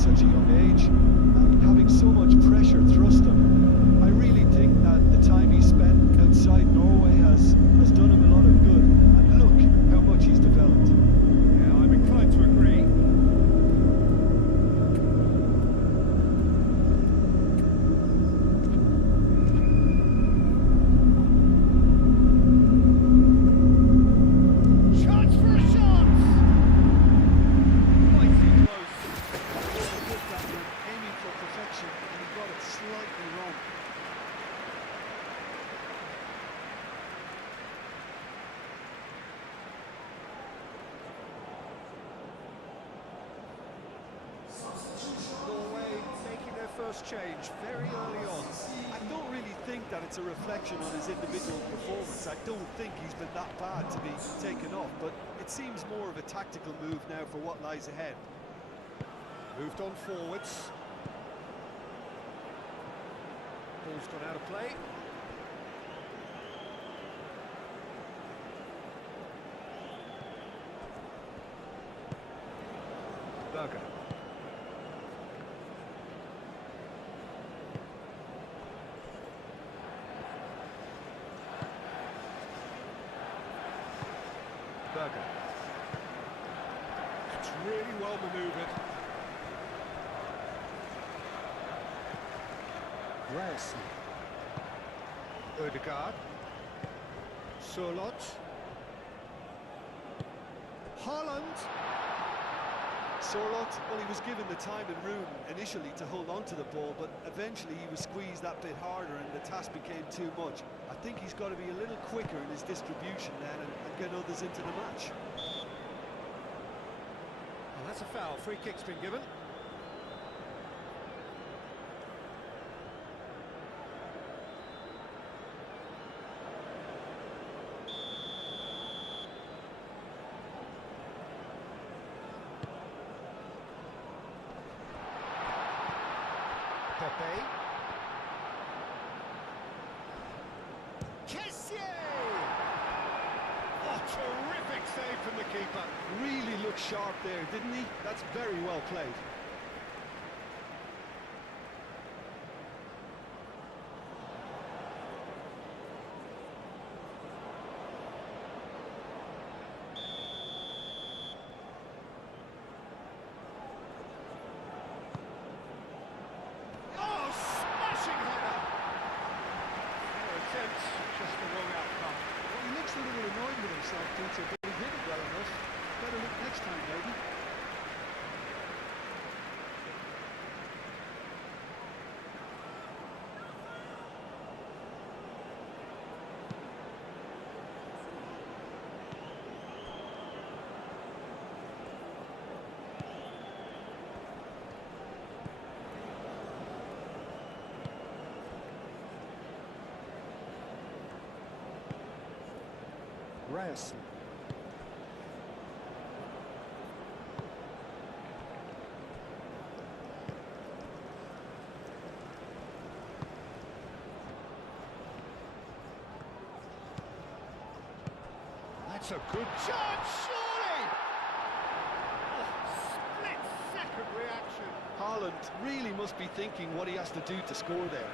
such a young age and having so much pressure thrust on him. I really think that the time he spent outside Norway has done him a lot of good. And look how much he's developed. Yeah, I'm inclined to agree. Norway making their first change very early on. I don't really think that it's a reflection on his individual performance. I don't think he's been that bad to be taken off, but it seems more of a tactical move now for what lies ahead. Moved on forwards. Ball's gone out of play. Berger. Berger. It's really well manoeuvred. Ryzen. Ødegaard. Sørloth. Haaland. Sørloth, well, he was given the time and room initially to hold on to the ball, but eventually he was squeezed that bit harder and the task became too much. I think he's got to be a little quicker in his distribution then and get others into the match. Well, that's a foul. Free kick's been given. Pepe. Oh, terrific save from the keeper. Really looked sharp there, didn't he? That's very well played. Just the wrong outcome. Well, he looks a little annoyed with himself, Peter, but he hit it well enough. Better look next time, maybe. Ryzen. That's a good chance, surely! Oh, split-second reaction. Haaland really must be thinking what he has to do to score there.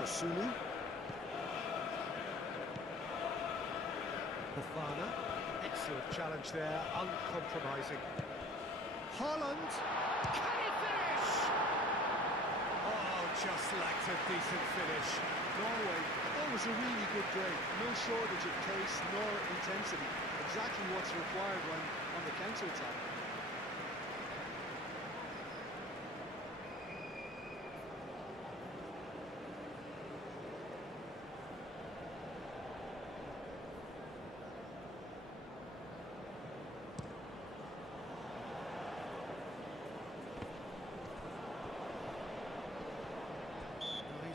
Kasunu. Fofana. Excellent challenge there, uncompromising. Haaland. Can he finish? Oh, just lacked a decent finish. Norway, that was a really good break. No shortage of pace nor intensity. Exactly what's required when on the counter-attack.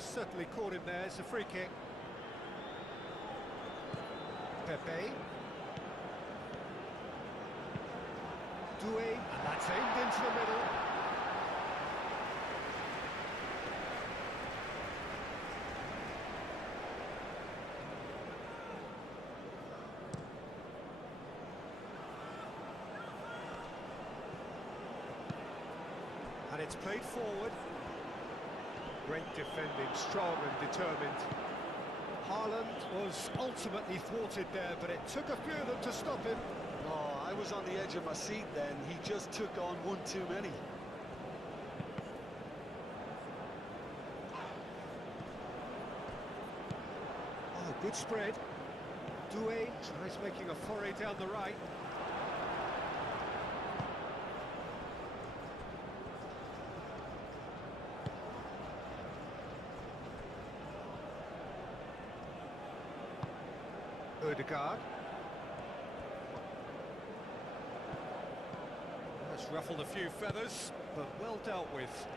Certainly caught him there. It's a free kick. Pepe. Doué, and that's aimed into the middle. And it's played forward. Great defending, strong and determined. Haaland was ultimately thwarted there, but it took a few of them to stop him. Oh, I was on the edge of my seat then. He just took on one too many. Oh, good spread. Doué tries making a foray down the right. Ødegaard. That's ruffled a few feathers, but well dealt with.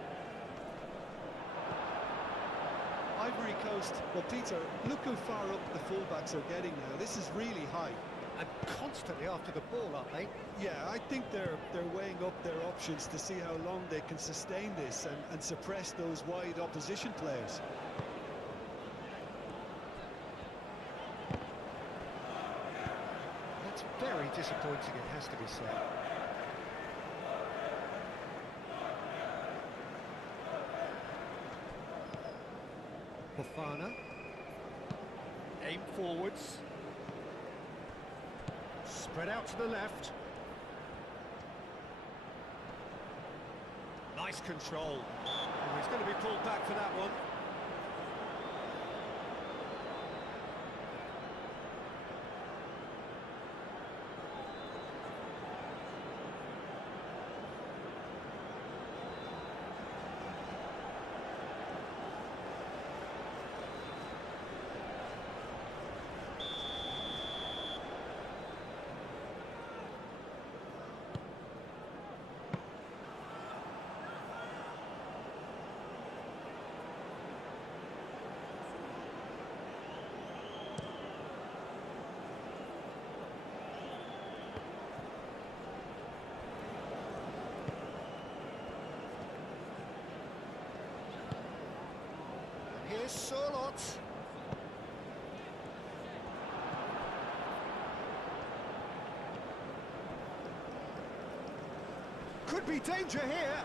Ivory Coast, well, Peter, look how far up the fullbacks are getting now. This is really high. And constantly after the ball, aren't they? Yeah, I think they're weighing up their options to see how long they can sustain this and suppress those wide opposition players. That's very disappointing, it has to be said. Fofana. Aim forwards. Spread out to the left. Nice control. Oh, he's going to be pulled back for that one. Here's Sorlot. Could be danger here.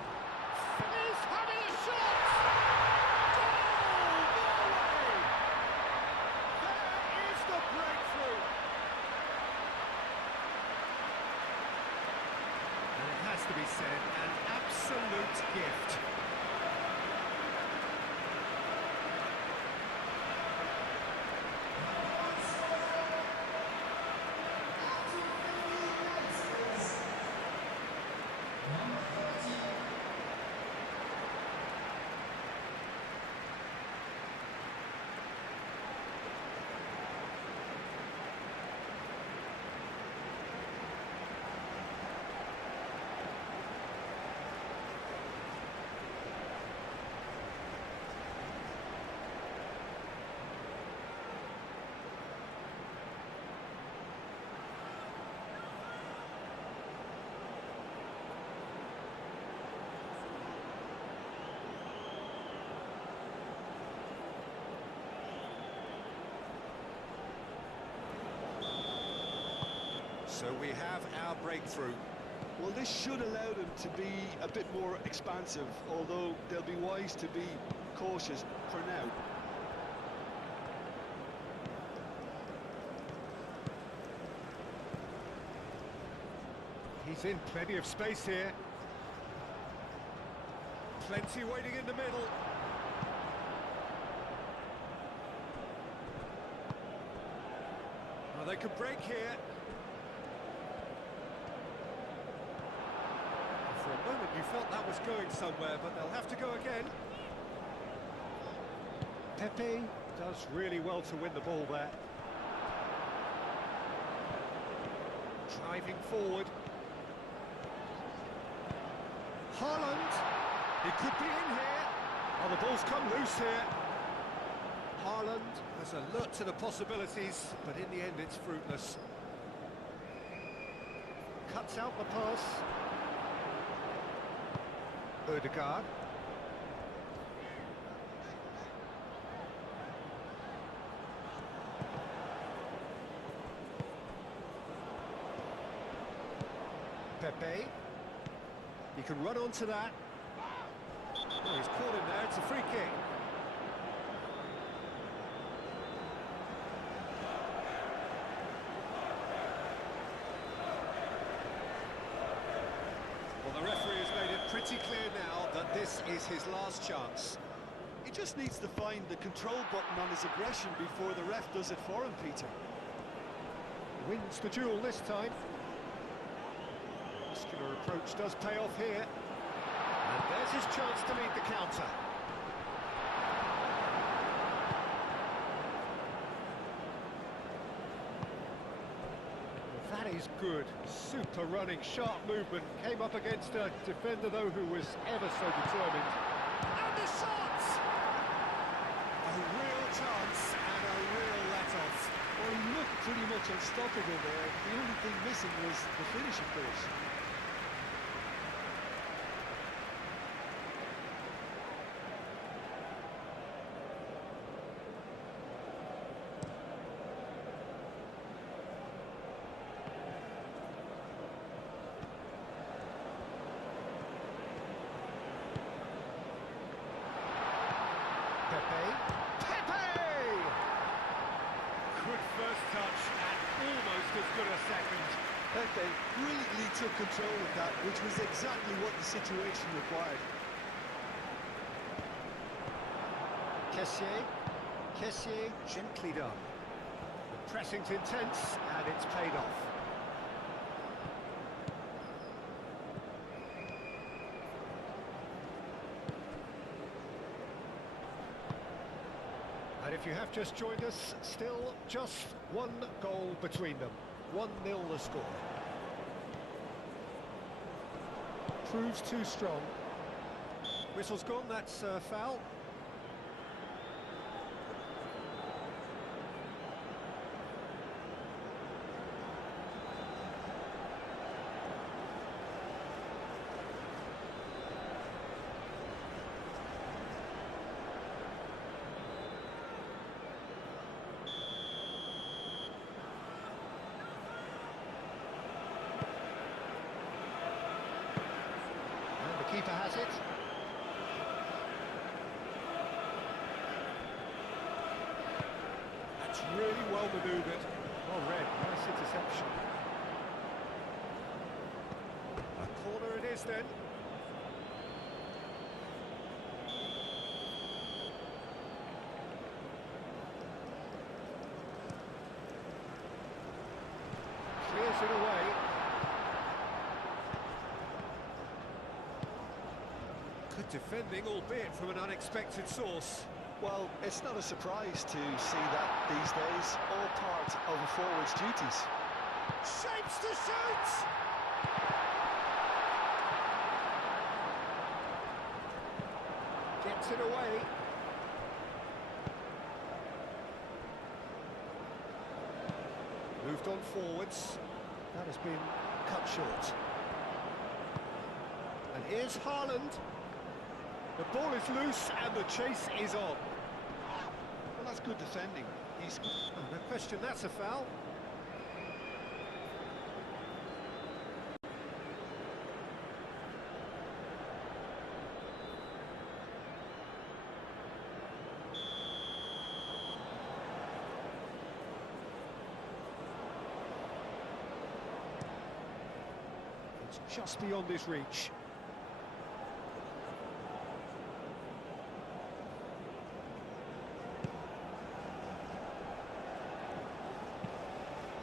He's having a shot! Goal, Norway! There is the breakthrough. And it has to be said, an absolute gift. So we have our breakthrough. Well, this should allow them to be a bit more expansive, although they'll be wise to be cautious for now. He's in plenty of space here. Plenty waiting in the middle. Well, they could break here. For a moment you felt that was going somewhere, but they'll have to go again. Pepe does really well to win the ball there. Driving forward. Haaland. He could be in here. Oh, the ball's come loose here. Haaland has alert to the possibilities, but in the end it's fruitless. Cuts out the pass. Ødegaard. Pepe. He can run onto that. Oh, he's caught him there, it's a free kick. Well, the referee has made it pretty clear now that this is his last chance. He just needs to find the control button on his aggression before the ref does it for him, Peter. Wins the duel this time. Muscular approach does pay off here. And there's his chance to lead the counter. Well, that is good. Super running, sharp movement. Came up against a defender, though, who was ever so determined. And the shot! A real chance and a real let-off. Well, he looked pretty much unstoppable there. The only thing missing was the finish, of course. Good first touch and almost as good a second. Pepe brilliantly took control of that, which was exactly what the situation required. Kessié, gently done. The pressing's intense and it's paid off. And if you have just joined us, still just one goal between them. 1-0 the score. Proves too strong. Whistle's gone, that's foul. Keeper has it. That's really well manoeuvred. Well read, nice interception. A corner it is then. Clears it away. Good defending, albeit from an unexpected source. Well, it's not a surprise to see that these days, all part of a forward's duties. Shapes to shoot! Gets it away. Moved on forwards. That has been cut short. And here's Haaland. The ball is loose and the chase is on. Well, that's good defending. He's... Oh, no question, that's a foul. It's just beyond his reach.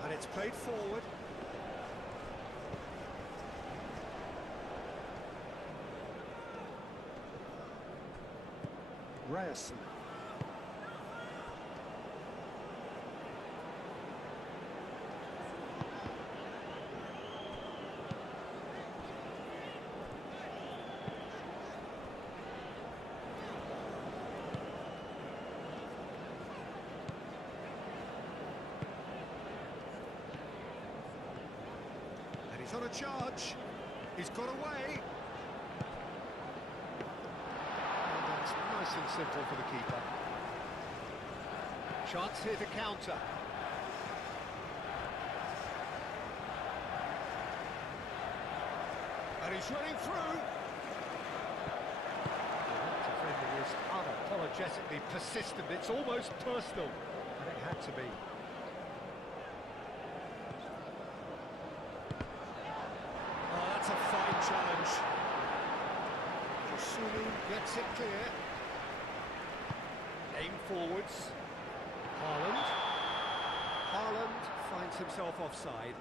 And it's played forward. Ryzen. He's on a charge. He's got away. And that's nice and simple for the keeper. Chance here to counter. And he's running through. was unapologetically persistent. It's almost personal, and it had to be. Oh, that's a fine challenge. Kosunu gets it clear. Aim forwards. Haaland finds himself offside.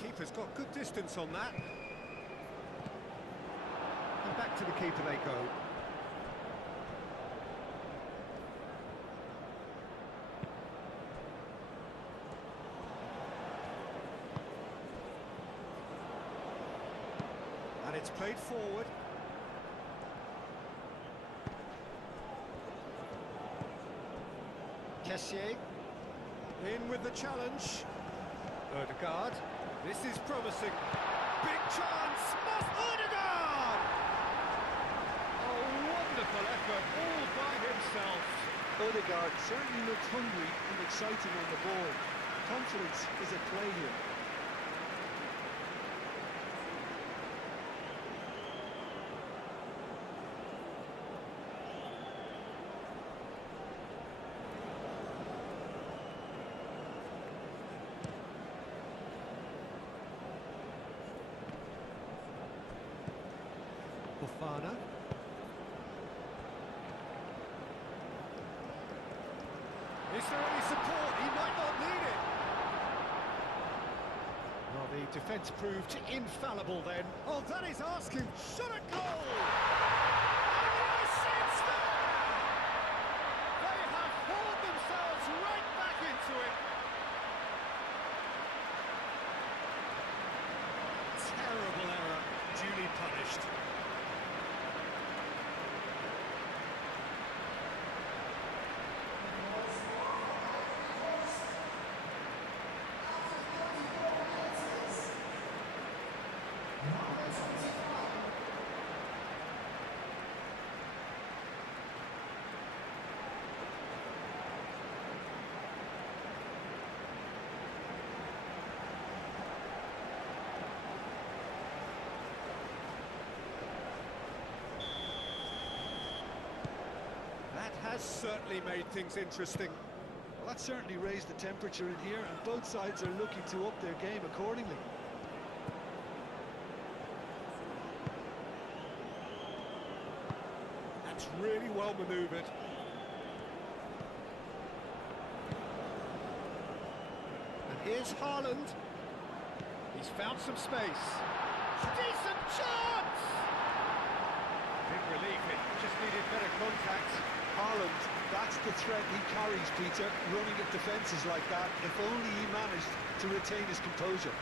Keeper's got good distance on that. And back to the keeper they go. And it's played forward. Kessié in with the challenge. Ødegaard. This is promising. Big chance. Ødegaard! A wonderful effort all by himself. Ødegaard certainly looked hungry and exciting on the ball. Confidence is at play here. Fofana. Is there any support? He might not need it. Well, the defence proved infallible then. Oh, that is asking. Shot a goal! And yes, it's there! They have hauled themselves right back into it. Terrible error, duly punished. Has certainly made things interesting. Well, that certainly raised the temperature in here, and both sides are looking to up their game accordingly. That's really well manoeuvred. And here's Haaland. He's found some space. Decent chance! Big relief, it just needed better contact. Haaland, that's the threat he carries, Peter, running at defences like that, if only he managed to retain his composure.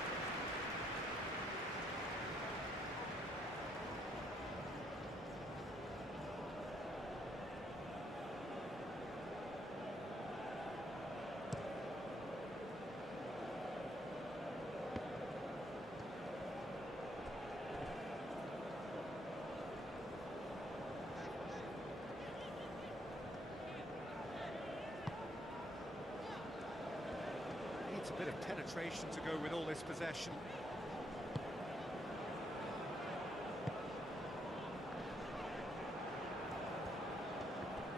A bit of penetration to go with all this possession.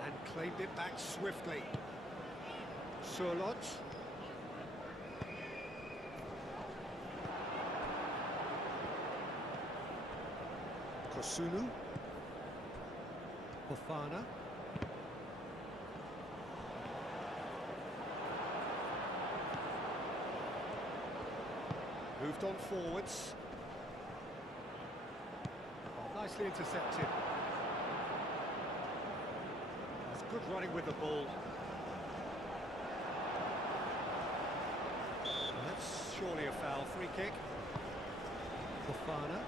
And claimed it back swiftly. Sørloth. Kosunu. Fofana. Moved on forwards. Oh, nicely intercepted. That's good running with the ball. And that's surely a foul. Free kick. Fofana.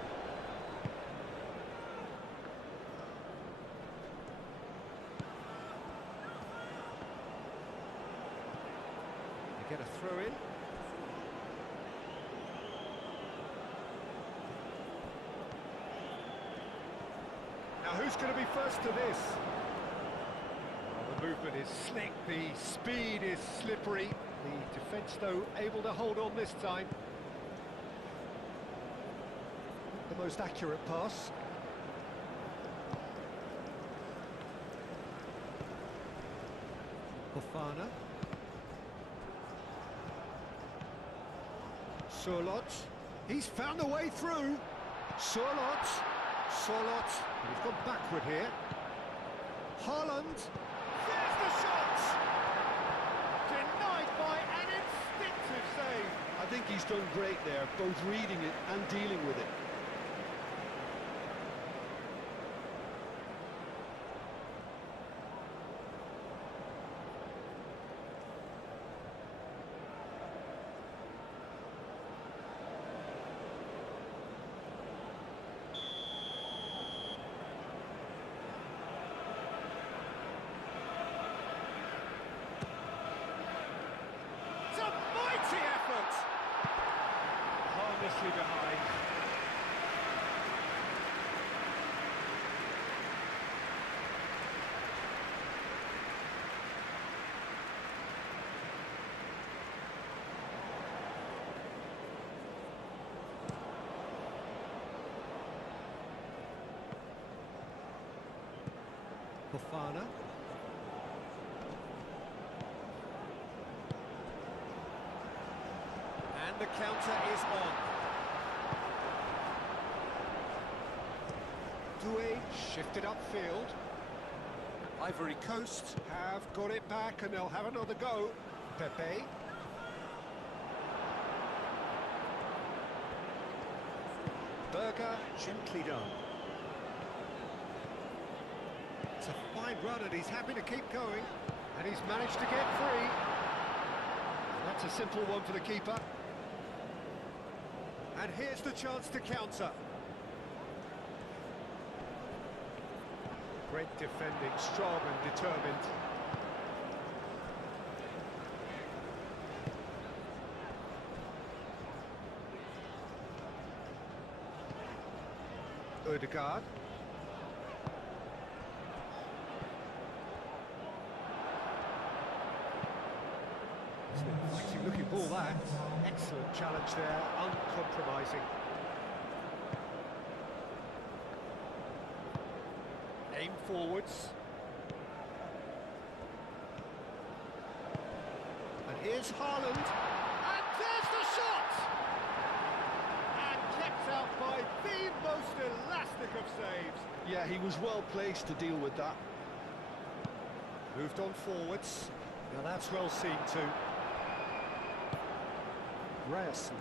They get a throw in. Now, who's going to be first to this? movement is slick, the speed is slippery. The defence, though, able to hold on this time. The most accurate pass. Fofana. Surlot. He's found a way through. Surlot. And he's gone backward here. Haaland. There's the shot! Denied by an instinctive save. I think he's done great there, both reading it and dealing with it. Harmlessly behind. Fofana. And the counter is on. Doué shifted upfield. Ivory Coast have got it back and they'll have another go. Pepe. Berger, gently done. It's a fine run and he's happy to keep going. And he's managed to get free. That's a simple one for the keeper. And here's the chance to counter. Great defending, strong and determined. Odegaard. Fighting looking ball that. Excellent challenge there, uncompromising. Aim forwards. And here's Haaland. And there's the shot! And kept out by the most elastic of saves. Yeah, he was well placed to deal with that. Moved on forwards. Now that's well seen too. Ryzen.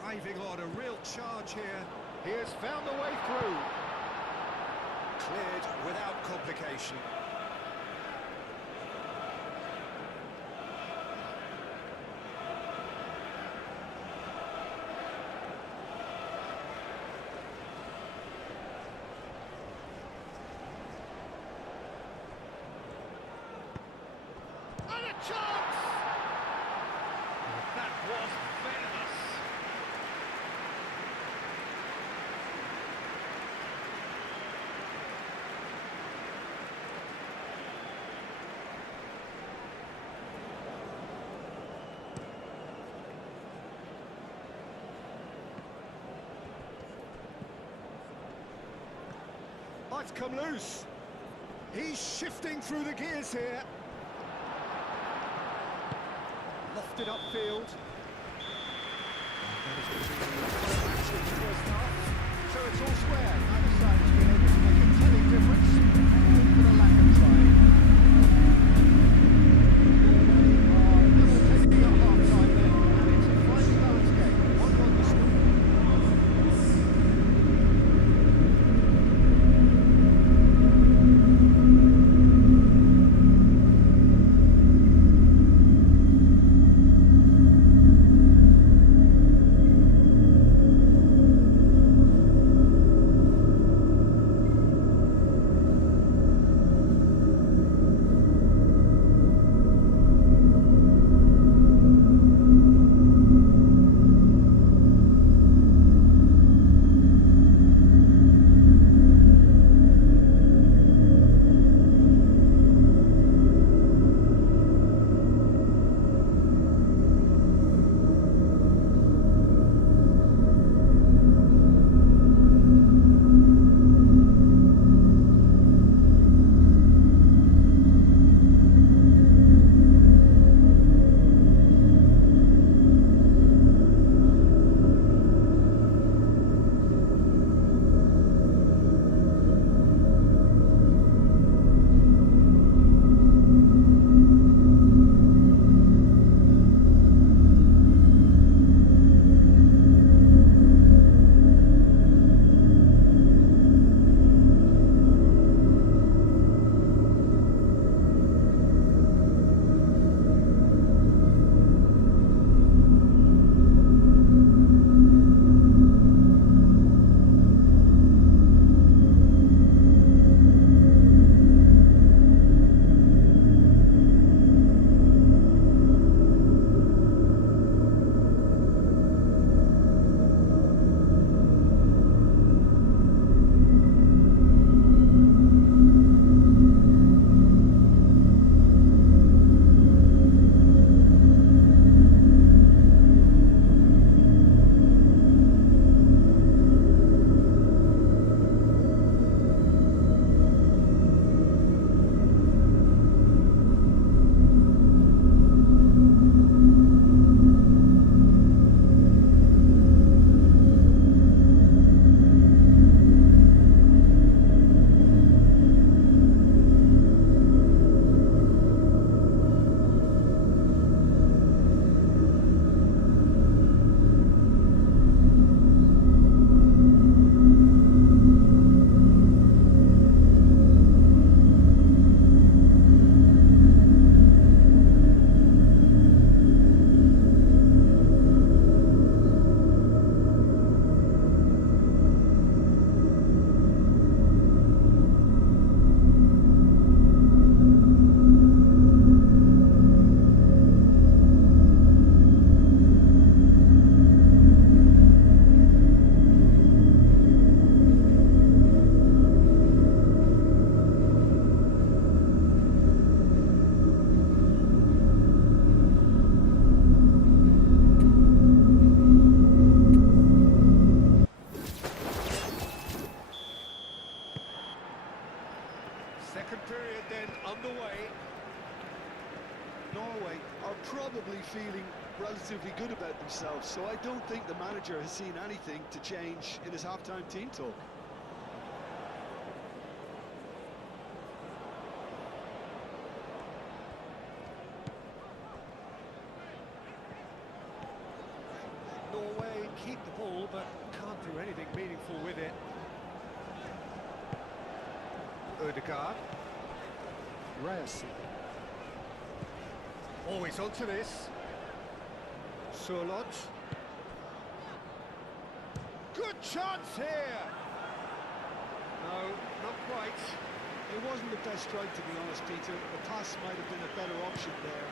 Driving on, a real charge here. He has found the way through. Cleared without complication. And a chance! That was venomous. Oh, it's come loose. He's shifting through the gears here. Lofted upfield. So it's all square. Neither side has been able to make a telling difference. For the lack of trying. Level taking at half-time then, and it's a finely balanced game. 1-1 the score. period then underway. Norway are probably feeling relatively good about themselves, so I don't think the manager has seen anything to change in his half-time team talk. Norway keep the ball, but can't do anything meaningful with it. Ødegaard. Ryzen. Always onto this. Sørloth. Good chance here! No, not quite. It wasn't the best strike, to be honest, Peter. The pass might have been a better option there.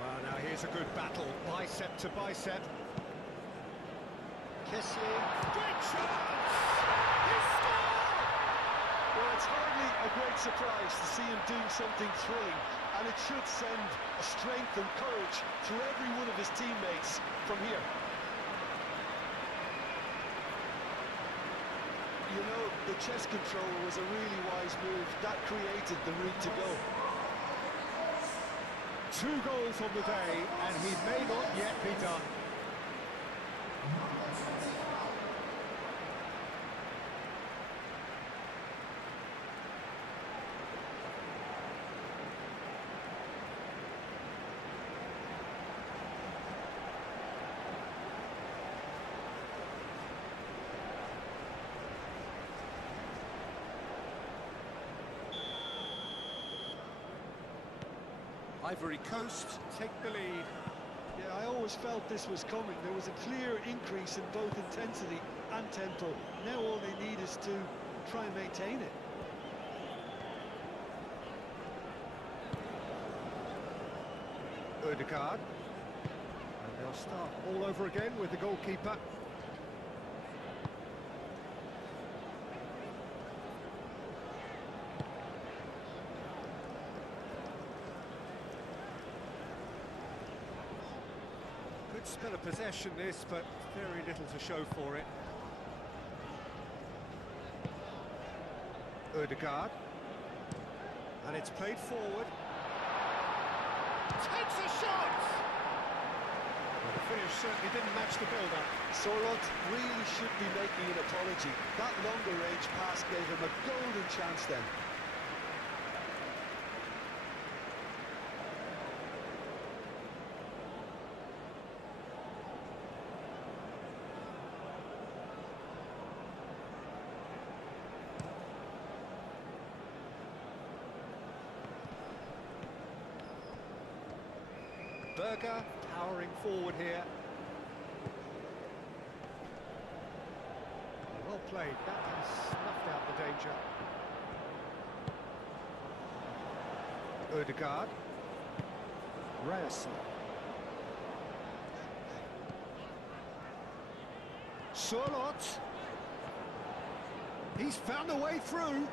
Well, now here's a good battle, bicep to bicep. Kessier, great chance! He scored! Well, it's hardly a great surprise to see him doing something thrilling, and it should send a strength and courage to every one of his teammates from here. You know, the chest control was a really wise move. That created the route to go. 2 goals on the day, and he may not yet be done. Ivory Coast take the lead. Yeah, I always felt this was coming. There was a clear increase in both intensity and tempo. Now all they need is to try and maintain it. Ødegaard. And they'll start all over again with the goalkeeper. Good spell of possession this, but very little to show for it. Ødegaard. And it's played forward. Takes a shot! Well, the finish certainly didn't match the build-up. Sørloth really should be making an apology. That longer range pass gave him a golden chance then. Berger powering forward here. Well played, that has snuffed out the danger. Ødegaard. Ryzen. Sørloth. He's found a way through.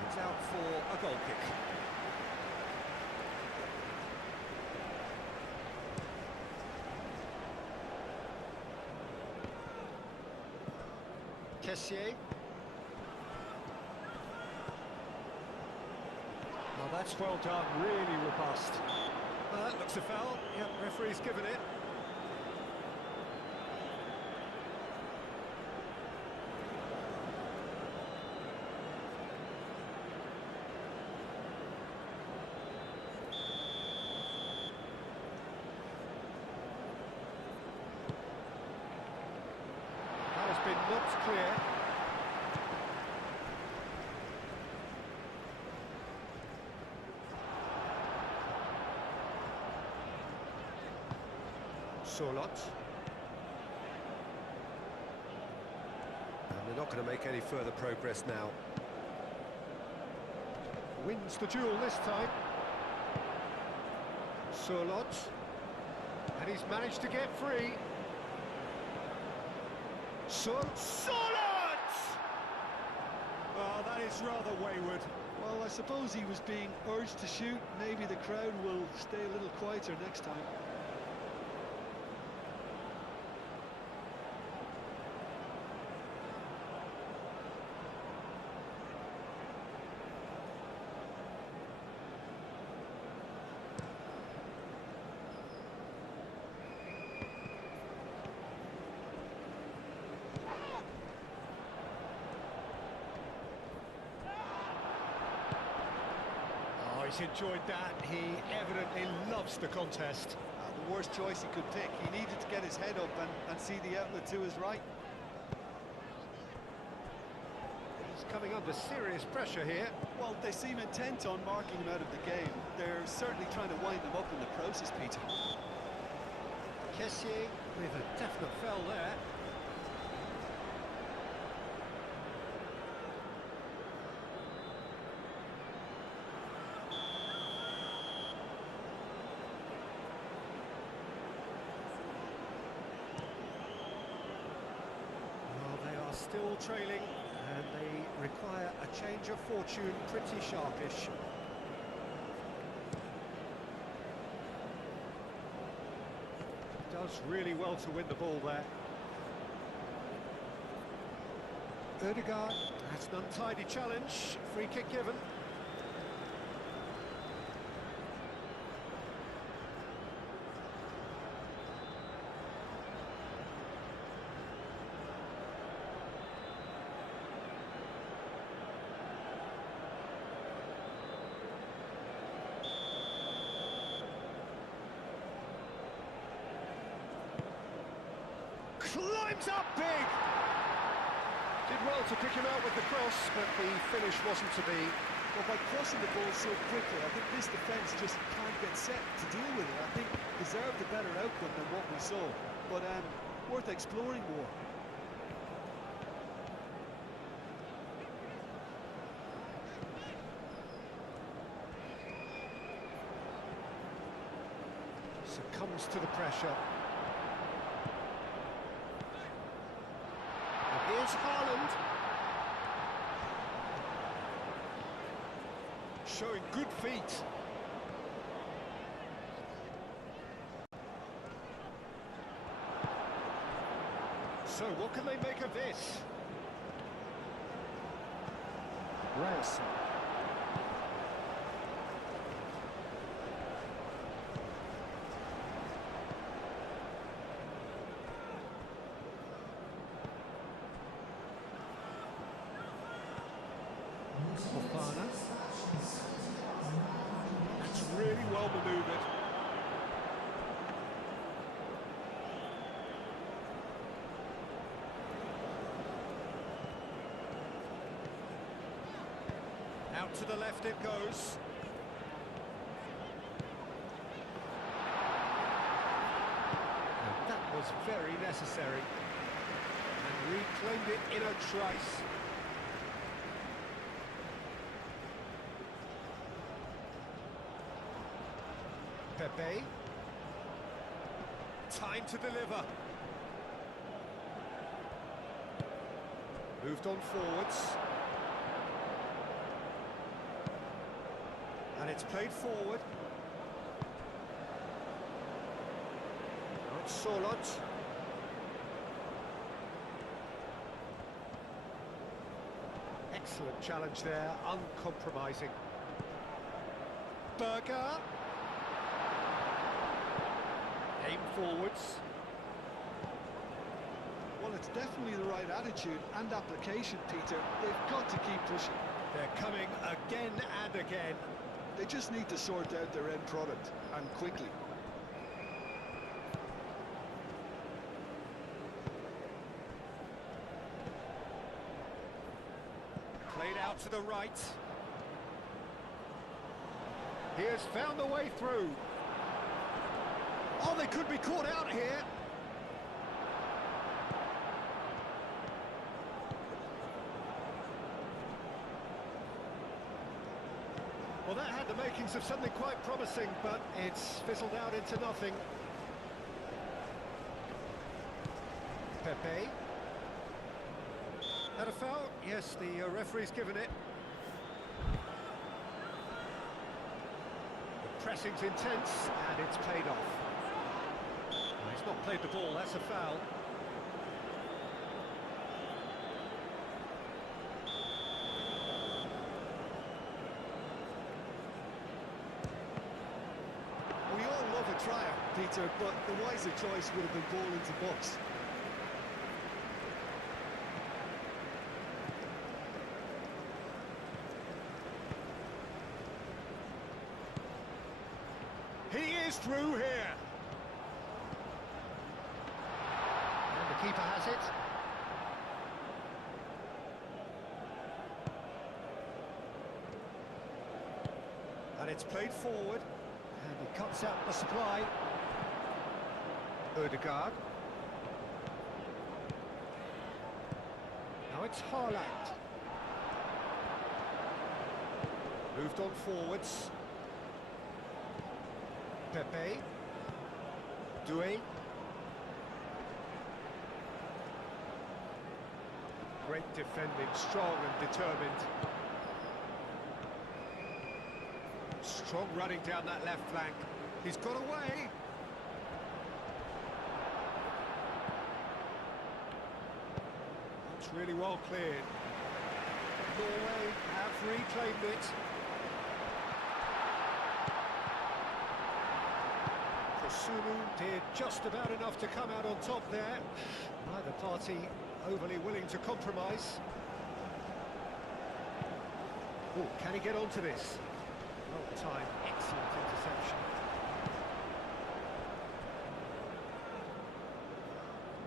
He's out for a goal kick. Kessier. Well, that's well done, really robust. Well, that looks a foul. Yep, referee's given it. That has been knocked clear. Sørloth. And they're not going to make any further progress now. Wins the duel this time. Sørloth. And he's managed to get free. Sørloth! Oh, that is rather wayward. Well, I suppose he was being urged to shoot. Maybe the crowd will stay a little quieter next time. he's enjoyed that. He evidently loves the contest. The worst choice he could pick. He needed to get his head up and see the outlet to his right. He's coming under serious pressure here. Well, they seem intent on marking him out of the game. They're certainly trying to wind him up in the process, Peter. Kessier with a definite foul there. Still trailing, and they require a change of fortune pretty sharpish. Does really well to win the ball there. Ødegaard, that's an untidy challenge, free kick given. Climbs up big! Did well to pick him out with the cross, but the finish wasn't to be. Well, by crossing the ball so quickly, I think this defence just can't get set to deal with it. I think deserved a better outcome than what we saw, but worth exploring more. Succumbs to the pressure. Here's Haaland. Showing good feet. So what can they make of this? Ryzen. That's really well manoeuvred. Out to the left it goes. And that was very necessary. And reclaimed it in a trice. Pepe. Time to deliver. Moved on forwards. And it's played forward. Now it's Solot. Excellent challenge there, uncompromising. Berger. Aim forwards. Well, it's definitely the right attitude and application, Peter. They've got to keep pushing. They're coming again and again. They just need to sort out their end product, and quickly. Played out to the right. He has found the way through. Oh, they could be caught out here. Well, that had the makings of something quite promising, but it's fizzled out into nothing. Pepe. Had a foul? Yes, the referee's given it. The pressing's intense, and it's paid off. Well, he's not played the ball, that's a foul. We all love a trial, Peter, but the wiser choice would have been ball into box. He is through here. And the keeper has it. And it's played forward. And he cuts out the supply. Ødegaard. Now it's Haaland. Moved on forwards. Pepe. Doué. Great defending, strong and determined. Strong running down that left flank. He's got away. That's really well cleared. Norway have reclaimed it. Kosunu did just about enough to come out on top there. Neither party overly willing to compromise. Oh, can he get onto this? Well timed, excellent interception.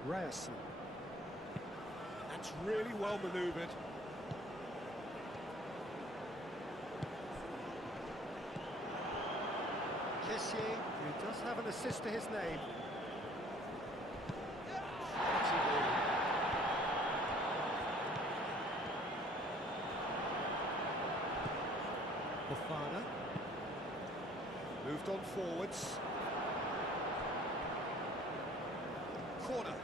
Ryzen. That's really well manoeuvred. Kessié, who does have an assist to his name. Fofana. Moved on forwards. Corner.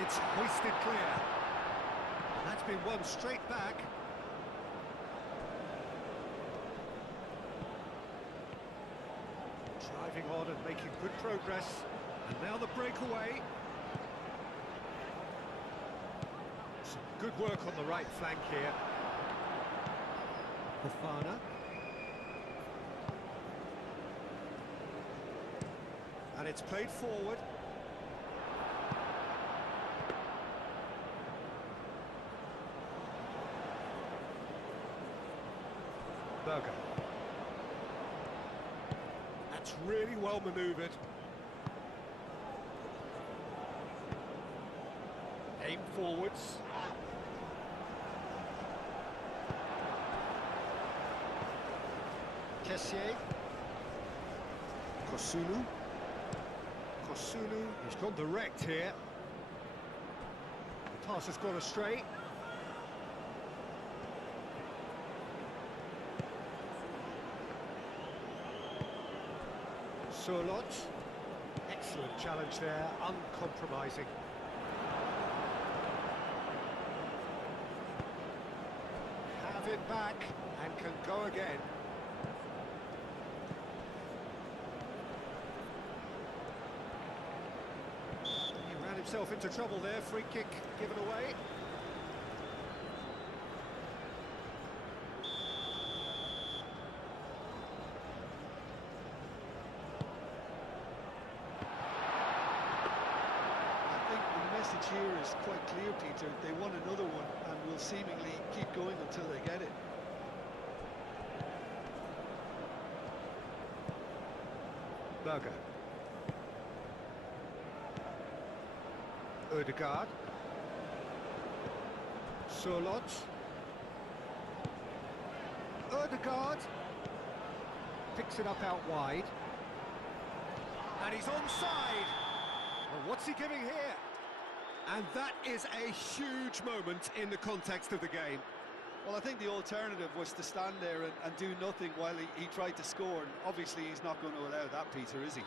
It's hoisted clear. And that's been won straight back. Driving on and making good progress. And now the breakaway. Some good work on the right flank here. Fofana. And it's played forward. Burger. That's really well manoeuvred. Aim forwards. Kessié. Kosunu. Kosunu, he's gone direct here. The pass has gone astray. Surlot. Excellent challenge there, uncompromising. Have it back and can go again. He ran himself into trouble there, free kick given away. Here is quite clear, Peter. They want another one and will seemingly keep going until they get it. Burger. Ødegaard. Surlot. Ødegaard. Picks it up out wide. And he's onside. Well, what's he giving here? And that is a huge moment in the context of the game. Well, I think the alternative was to stand there and do nothing while he tried to score. And obviously, he's not going to allow that, Peter, is he?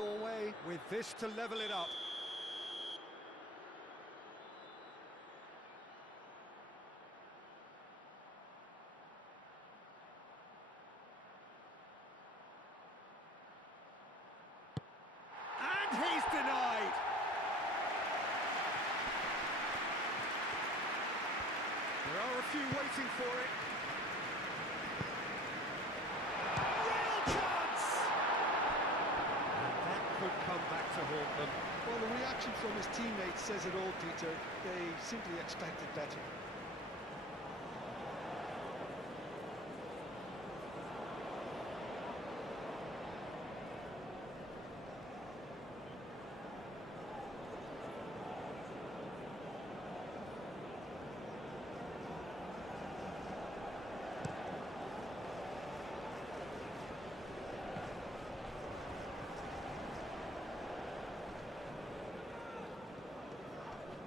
Norway with this to level it up. And he's denied. There are a few waiting for it. Real chance! And that could come back to haunt them. Well, the reaction from his teammates says it all, Peter. They simply expected better.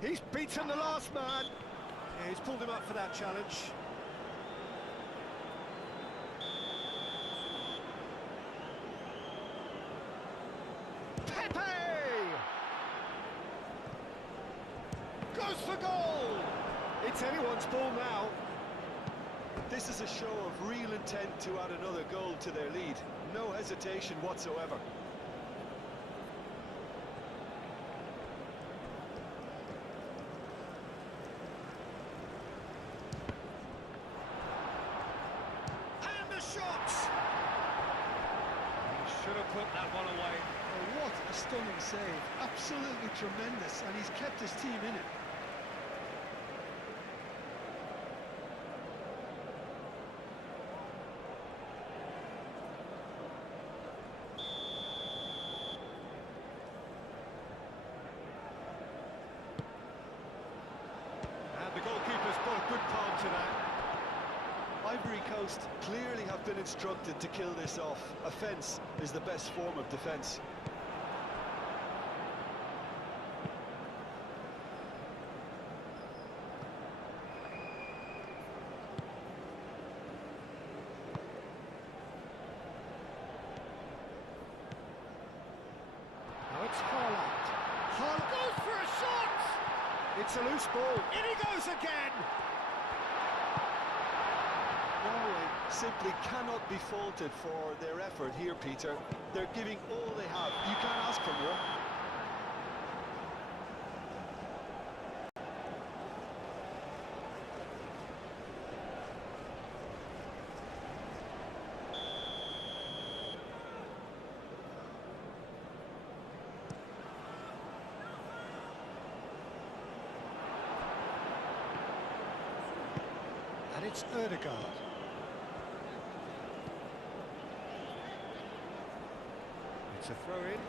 He's beaten the last man. Yeah, he's pulled him up for that challenge. Pepe! Goes for goal! It's anyone's ball now. This is a show of real intent to add another goal to their lead. No hesitation whatsoever. Should have put that one away. Oh, what a stunning save. Absolutely tremendous, and he's kept his team in it. And the goalkeeper's put a good palm to that. Ivory Coast clearly have been instructed to kill this off. Offence is the best form of defence. Now it's Haaland. Haaland goes for a shot! It's a loose ball. In he goes again! Norway simply cannot be faulted for their effort here, Peter. They're giving all they have. You can't ask for more. And it's Ødegaard. It's a throw-in.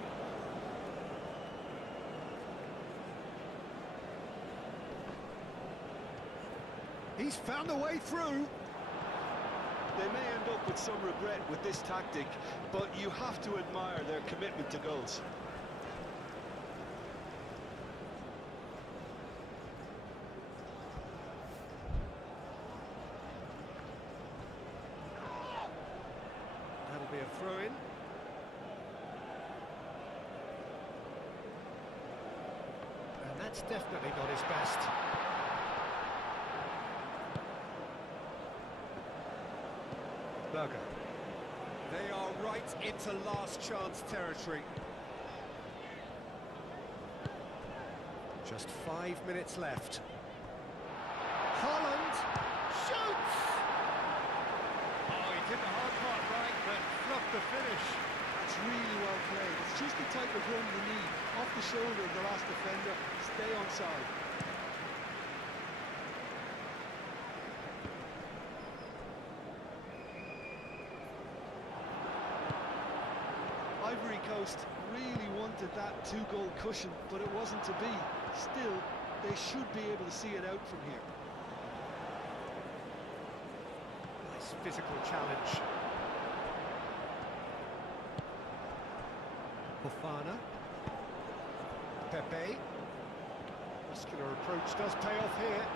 He's found a way through. They may end up with some regret with this tactic, but you have to admire their commitment to goals. That'll be a throw-in. And that's definitely not his best. Berger. They are right into last chance territory. Just 5 minutes left. Haaland shoots! Oh, he did the hard part right, but fluffed the finish. That's really well played. It's just the type of run you need. Off the shoulder of the last defender, stay onside. Ivory Coast really wanted that two-goal cushion, but it wasn't to be. Still, they should be able to see it out from here. Nice physical challenge. Fofana. Pepe. Muscular approach does pay off here.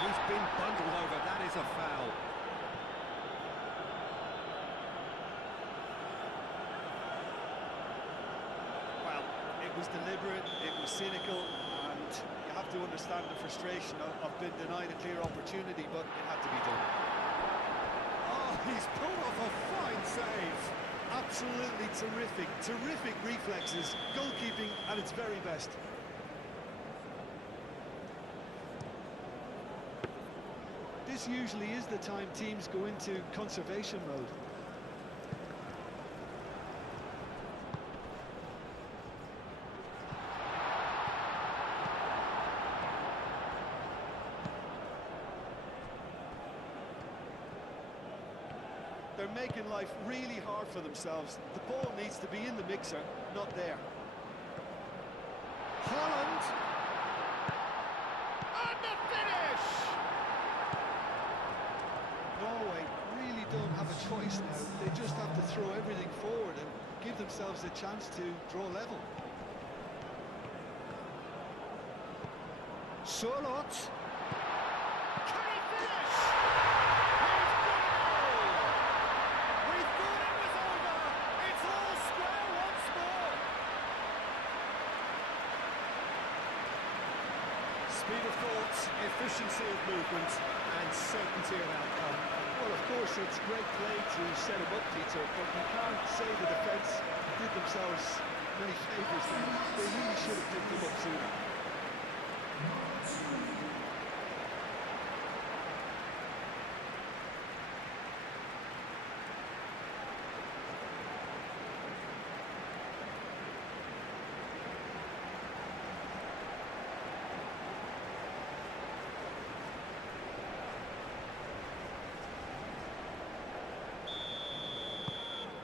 He's been Bundled over, that is a foul. Well, it was deliberate, it was cynical, and you have to understand the frustration of being denied a clear opportunity, but it had to be done. Oh, he's pulled off a fine save. Absolutely terrific, terrific reflexes, goalkeeping at its very best. This usually is the time teams go into conservation mode. They're making life really hard for themselves. The ball needs to be in the mixer, not there. Holland! And the finish! Norway really don't have a choice now. They just have to throw everything forward and give themselves a chance to draw level. Charlotte! Can he finish? He's got it! We thought it was over! It's all square once more! Speed of thought, efficiency of movement, and certainty of outcome. Well, of course, it's great play to set him up, Peter, but you can't say the defence did themselves many favours there. They really should have picked him up sooner.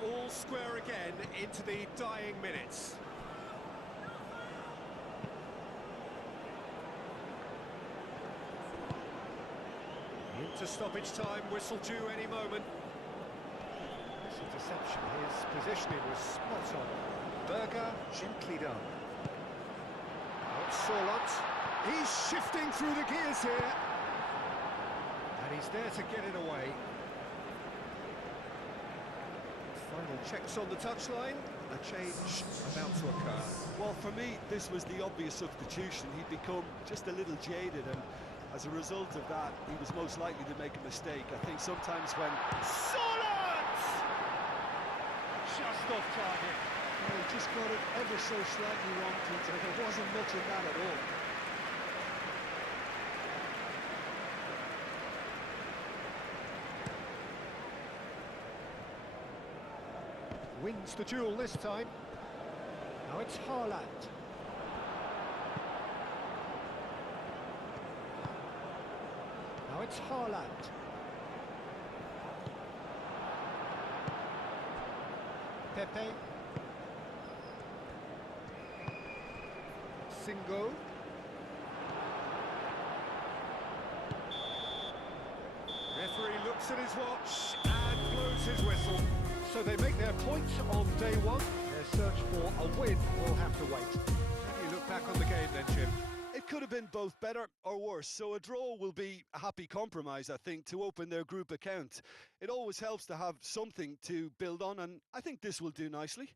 All square again into the dying minutes. Into stoppage time, whistle due any moment. This interception, his positioning was spot on. Berger, gently done. Out Sorlot. He's shifting through the gears here. And he's there to get it away. Final checks on the touchline, a change about to occur. Well, for me, this was the obvious substitution. He'd become just a little jaded, and as a result of that, he was most likely to make a mistake. I think sometimes when... Sorlot! Just off target. Well, he just got it ever so slightly wrong, Peter. There wasn't much of that at all. Wins the duel this time. Now it's Haaland. Now it's Haaland. Pepe. Singo. Referee looks at his watch and blows his whistle. So they make their point on day one. Their search for a win will have to wait. How do you look back on the game then, Jim? It could have been both better or worse, so a draw will be a happy compromise, I think, to open their group account. It always helps to have something to build on, and I think this will do nicely.